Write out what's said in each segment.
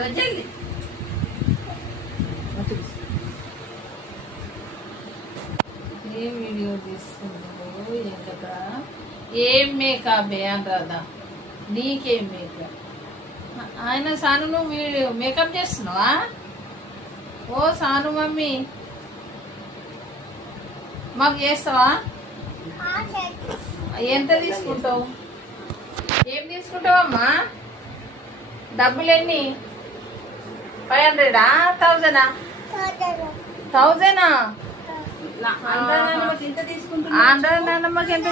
జల్ది ఏం వీడియో తీస్తున్నావు ఇంకా ఏం మేకప్ అని రాదా నీకేం మేకప్ ఆయన సాను నువ్వు వీడియో మేకప్ చేస్తున్నావా ఓ సాను మమ్మీ మాకు చేస్తావా ఎంత తీసుకుంటావు ఏం తీసుకుంటావమ్మా డబ్బులు ఎన్ని 500 1000 1000 ఇంత తీసుకుంటున్నా ఆంధ్ర నాన్నమ్మకి ఎంత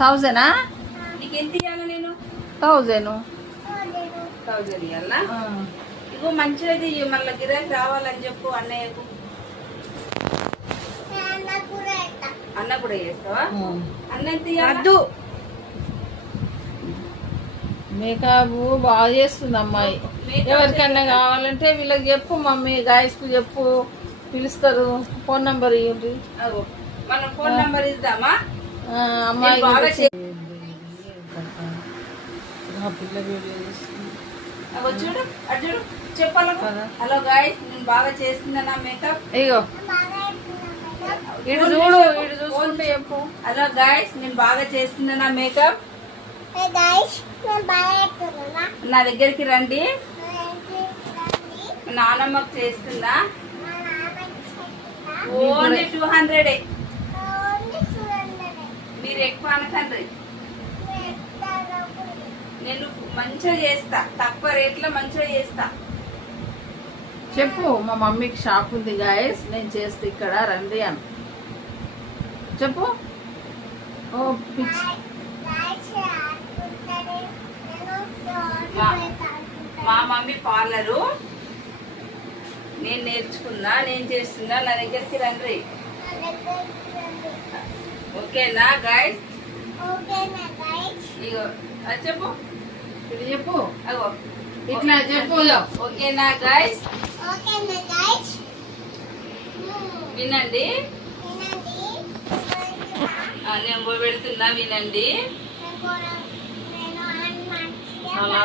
1000 నీకు ఎంత ఇవ్వాలా నేను 1000 ఇవ్వాలా ఇగో మంచిది మళ్ళీ గిరాకీ రావాలని చెప్పు అన్నయ్యకు అన్న కూడా చేస్తావా అన్న ఎంత వద్దు మేకప్ బాగా చేస్తుంది అమ్మాయి ఎవరికన్నా కావాలంటే వీళ్ళకి చెప్పు మమ్మీ గాయస్కు చెప్పు పిలుస్తారు ఫోన్ నంబర్ ఇవ్వండి మన ఫోన్ నంబర్ ఇద్దామా అమ్మాయి బాగా పిల్ల వీడియో చూడు అటు చూడు చెప్పాల హలో గాయ్స్ నేను బాగా చేస్తుందన్నా మేకప్ ఇగో ఇటు చూడు ఇటు చూసుకుంటే చెప్పు హలో గాయ్స్ నేను బాగా చేస్తుందన్నా మేకప్ నా దగ్గరికి రండి నానమ్మకు చేస్తుందా ఓన్లీ 200 మీరు ఎక్కువ అనకండి నేను మంచిగా చేస్తా తక్కువ రేట్లో మంచిగా చేస్తా చెప్పు మా మమ్మీకి షాప్ ఉంది గాయస్ నేను చేస్తే ఇక్కడ రండి అని చెప్పు ఓ పిచ్చి మా మమ్మీ పార్లరు నేను నేర్చుకున్నా నేను చేస్తున్నా నా దగ్గరికి రండి ఓకేనా గైస్ ఇగో అది చెప్పు ఇది చెప్పు అగో ఇట్లా చెప్పు ఓకేనా గైస్ వినండి నేను పెడుతున్నా వినండి చాలా